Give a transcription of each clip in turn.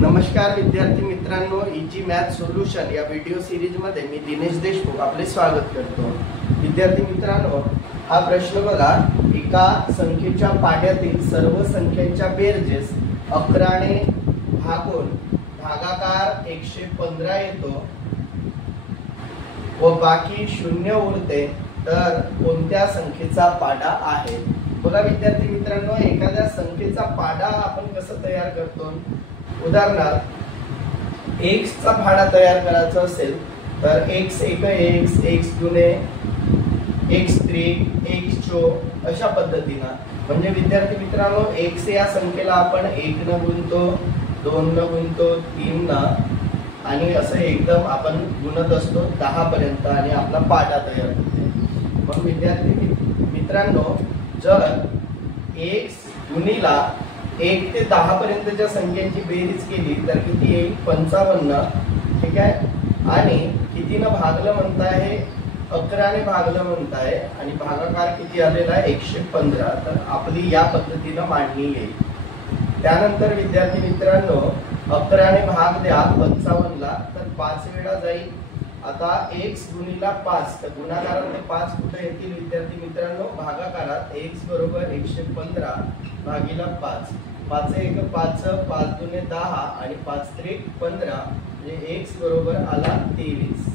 नमस्कार विद्यार्थी मित्रांनो, इजी मॅथ सोल्यूशन या व्हिडिओ सिरीज मध्ये मी दिनेश देशमुख आपले स्वागत करतो। विद्यार्थी मित्रांनो, हा प्रश्न बघा, एका संख्येच्या पाड्यातील सर्व संख्यांच्या बेरजेस 11 ने भागून भागाकार 115 येतो व बाकी शून्य उरते तर कोणत्या संख्येचा पाडा आहे। बघा विद्यार्थी मित्रांनो, एखाद्या संख्येचा पाडा आपण कसं तयार करतो। उदाहरणार्थ x चा पाडा तयार करायचा असेल तर x एक x, x दुने x त्रिक, x चौक अशा पद्धतीने। म्हणजे विद्यार्थी मित्रांनो, x या संख्येला आपण 1 न गुणतो, 2 न गुणतो, 3 न आणि असं एकदम आपण गुणत असतो 10 पर्यंत आणि आपला पाडा तयार होतो। मग विद्यार्थी मित्रांनो, जर x गुणिला 1 ते 10 पर्यंतच्या संख्यांची बेरीज केली तर किती येईल? 55। ठीक आहे, आणि कितीनं भागलं म्हणताय? 11 ने भागलं म्हणताय आणि भागाकार किती आलेला आहे? 115। तर आपली या पद्धतीने मांडणी येईल। त्यानंतर विद्यार्थी मित्रांनो, 11 ने भाग द्या 55 ला तर 5 वेळा जाईल। आता x गुणिला 5 तर गुणाकारात 5 कुठे येतील विद्यार्थी मित्रांनो? भागाकारात x बरोबर 115 भागिला 5। 5 एक 5, 5 दुने 10 आणि 5 त्रिक 15 म्हणजे x बरोबर आला 23।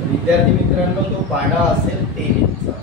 विद्यार्थी मित्रांनो, तो पाडा असेल 23 चा।